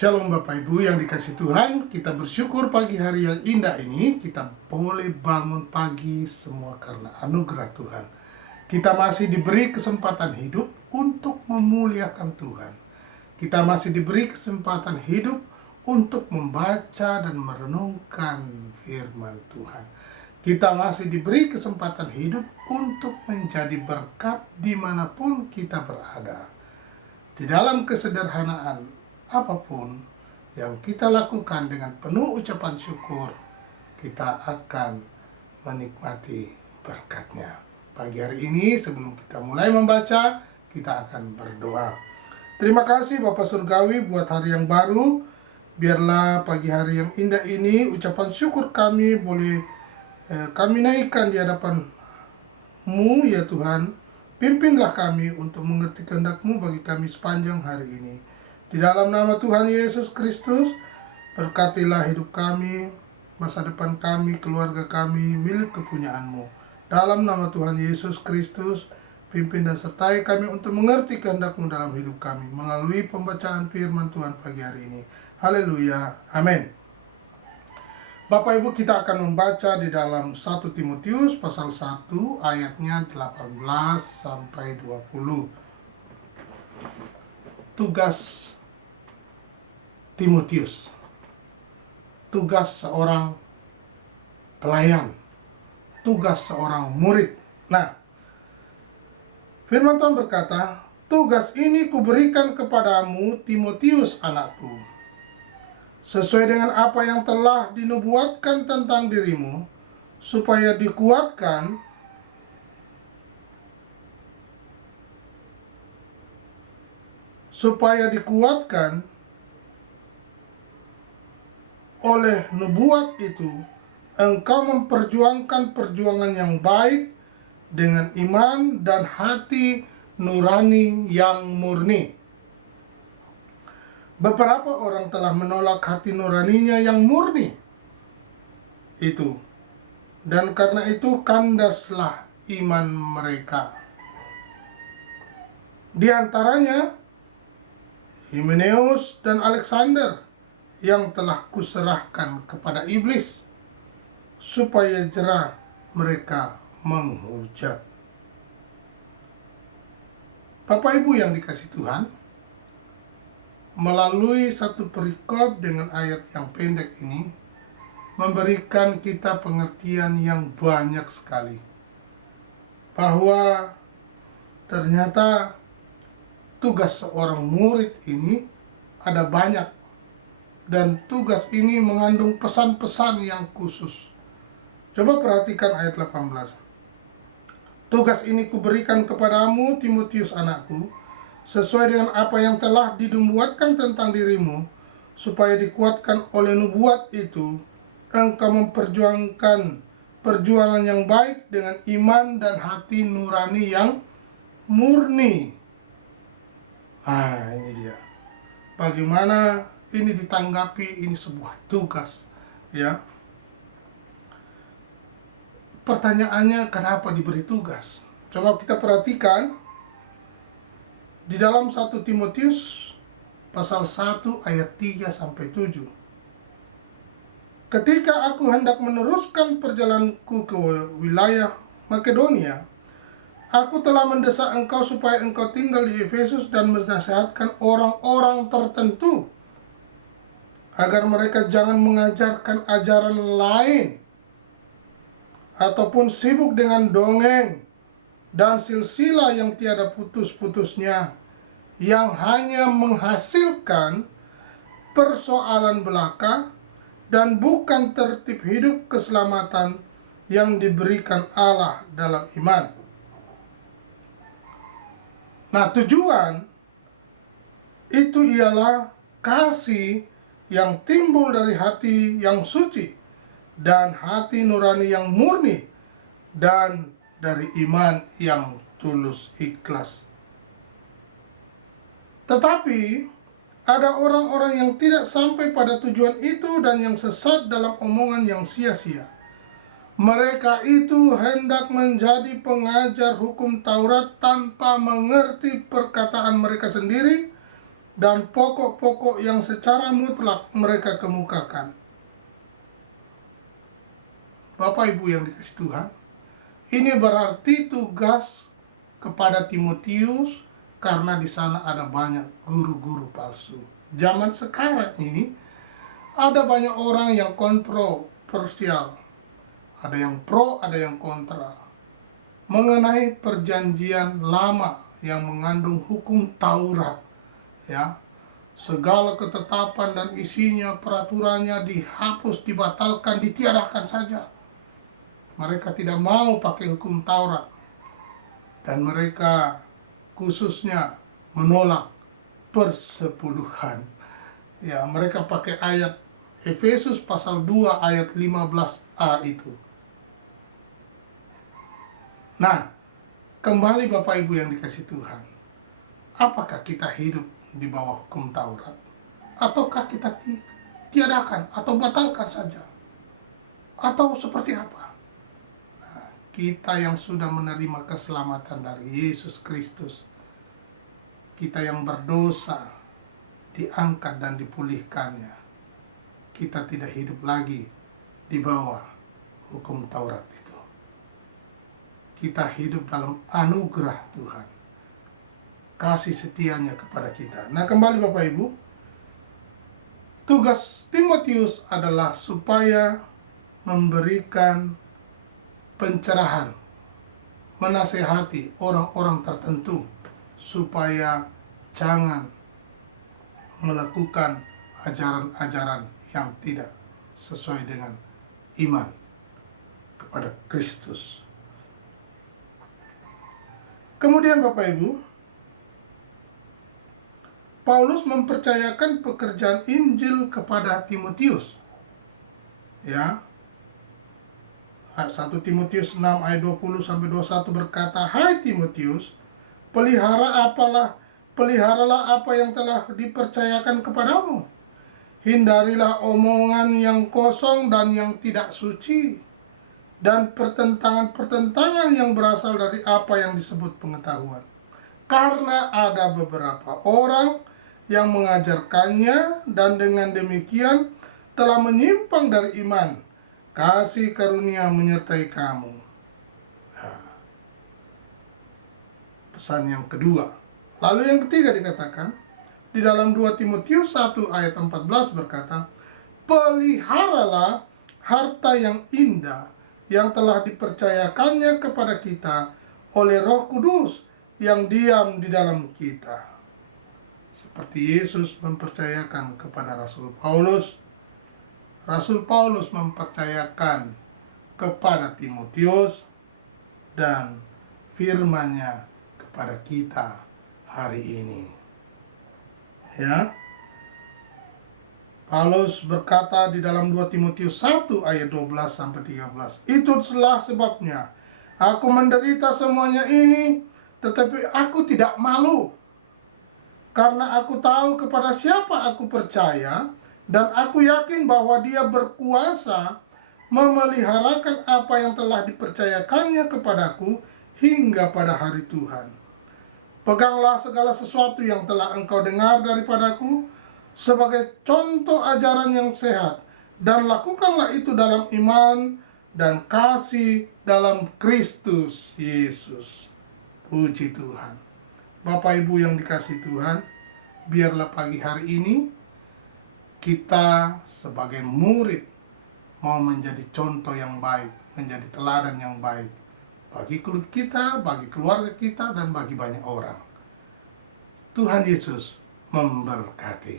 Shalom Bapak Ibu yang dikasih Tuhan. Kita bersyukur pagi hari yang indah ini kita boleh bangun pagi semua karena anugerah Tuhan. Kita masih diberi kesempatan hidup untuk memuliakan Tuhan. Kita masih diberi kesempatan hidup untuk membaca dan merenungkan firman Tuhan. Kita masih diberi kesempatan hidup untuk menjadi berkat dimanapun kita berada. Di dalam kesederhanaan apapun yang kita lakukan dengan penuh ucapan syukur, kita akan menikmati berkat-Nya. Pagi hari ini sebelum kita mulai membaca, kita akan berdoa. Terima kasih Bapak Surgawi buat hari yang baru. Biarlah pagi hari yang indah ini ucapan syukur kami boleh kami naikkan di hadapan-Mu ya Tuhan. Pimpinlah kami untuk mengerti kehendak-Mu bagi kami sepanjang hari ini. Di dalam nama Tuhan Yesus Kristus, berkatilah hidup kami, masa depan kami, keluarga kami, milik kepunyaan-Mu. Dalam nama Tuhan Yesus Kristus, pimpin dan sertai kami untuk mengerti kehendak-Mu dalam hidup kami, melalui pembacaan firman Tuhan pagi hari ini. Haleluya, amin. Bapak Ibu, kita akan membaca di dalam 1 Timotius pasal 1 ayatnya 18 sampai 20. Tugas Timotius, tugas seorang pelayan, tugas seorang murid. Nah, firman Tuhan berkata, tugas ini kuberikan kepadamu Timotius anakku, sesuai dengan apa yang telah dinubuatkan tentang dirimu, supaya dikuatkan oleh nubuat itu, engkau memperjuangkan perjuangan yang baik dengan iman dan hati nurani yang murni. Beberapa orang telah menolak hati nuraninya yang murni itu, dan karena itu kandaslah iman mereka. Di antaranya Himeneus dan Alexander, yang telah kuserahkan kepada iblis, supaya jera mereka menghujat. Bapak Ibu yang dikasih Tuhan, melalui satu perikop dengan ayat yang pendek ini, memberikan kita pengertian yang banyak sekali, bahwa ternyata tugas seorang murid ini ada banyak. Dan tugas ini mengandung pesan-pesan yang khusus. Coba perhatikan ayat 18. Tugas ini kuberikan kepadamu Timotius anakku, sesuai dengan apa yang telah dinubuatkan tentang dirimu, supaya dikuatkan oleh nubuat itu, engkau memperjuangkan perjuangan yang baik dengan iman dan hati nurani yang murni. Ini dia. Bagaimana ini ditanggapi, ini sebuah tugas, ya. Pertanyaannya, kenapa diberi tugas? Coba kita perhatikan di dalam 1 Timotius pasal 1 ayat 3 sampai 7. Ketika aku hendak meneruskan perjalananku ke wilayah Makedonia, aku telah mendesak engkau supaya engkau tinggal di Efesus dan menasihatkan orang-orang tertentu agar mereka jangan mengajarkan ajaran lain ataupun sibuk dengan dongeng dan silsilah yang tiada putus-putusnya, yang hanya menghasilkan persoalan belaka dan bukan tertib hidup keselamatan yang diberikan Allah dalam iman. Nah, tujuan itu ialah kasih yang timbul dari hati yang suci dan hati nurani yang murni dan dari iman yang tulus ikhlas. Tetapi ada orang-orang yang tidak sampai pada tujuan itu dan yang sesat dalam omongan yang sia-sia. Mereka itu hendak menjadi pengajar hukum Taurat tanpa mengerti perkataan mereka sendiri, dan pokok-pokok yang secara mutlak mereka kemukakan. Bapak Ibu yang dikasihi Tuhan, ini berarti tugas kepada Timotius karena di sana ada banyak guru-guru palsu. Zaman sekarang ini ada banyak orang yang kontroversial, ada yang pro, ada yang kontra mengenai perjanjian lama yang mengandung hukum Taurat, ya. Segala ketetapan dan isinya, peraturannya dihapus, dibatalkan, ditiadakan saja. Mereka tidak mau pakai hukum Taurat, dan mereka khususnya menolak persepuluhan. Ya, mereka pakai ayat Efesus pasal 2 ayat 15a itu. Nah, kembali Bapak Ibu yang dikasihi Tuhan, apakah kita hidup di bawah hukum Taurat? Ataukah kita tiadakan atau batalkan saja? Atau seperti apa? Nah, kita yang sudah menerima keselamatan dari Yesus Kristus, kita yang berdosa, diangkat dan dipulihkannya, kita tidak hidup lagi di bawah hukum Taurat itu. Kita hidup dalam anugerah Tuhan, kasih setianya kepada kita. Nah, kembali Bapak Ibu, tugas Timotius adalah supaya memberikan pencerahan, menasehati orang-orang tertentu supaya jangan melakukan ajaran-ajaran yang tidak sesuai dengan iman kepada Kristus. Kemudian Bapak Ibu, Paulus mempercayakan pekerjaan Injil kepada Timotius. Ya. 1 Timotius 6 ayat 20 sampai 21 berkata, "Hai Timotius, peliharalah apa yang telah dipercayakan kepadamu. Hindarilah omongan yang kosong dan yang tidak suci, dan pertentangan-pertentangan yang berasal dari apa yang disebut pengetahuan. Karena ada beberapa orang yang mengajarkannya, dan dengan demikian telah menyimpang dari iman. Kasih karunia menyertai kamu." Nah, pesan yang kedua. Lalu yang ketiga dikatakan, di dalam 2 Timotius 1 ayat 14 berkata, "Peliharalah harta yang indah yang telah dipercayakannya kepada kita oleh Roh Kudus yang diam di dalam kita." Seperti Yesus mempercayakan kepada Rasul Paulus, Rasul Paulus mempercayakan kepada Timotius, dan firman-Nya kepada kita hari ini. Ya. Paulus berkata di dalam 2 Timotius 1 ayat 12 sampai 13, "Itulah sebabnya aku menderita semuanya ini, tetapi aku tidak malu. Karena aku tahu kepada siapa aku percaya, dan aku yakin bahwa Dia berkuasa memeliharakan apa yang telah dipercayakannya kepadaku hingga pada hari Tuhan. Peganglah segala sesuatu yang telah engkau dengar daripadaku sebagai contoh ajaran yang sehat, dan lakukanlah itu dalam iman dan kasih dalam Kristus Yesus." Puji Tuhan. Bapak Ibu yang dikasihi Tuhan, biarlah pagi hari ini kita sebagai murid mau menjadi contoh yang baik, menjadi teladan yang baik bagi kita, bagi keluarga kita, dan bagi banyak orang. Tuhan Yesus memberkati.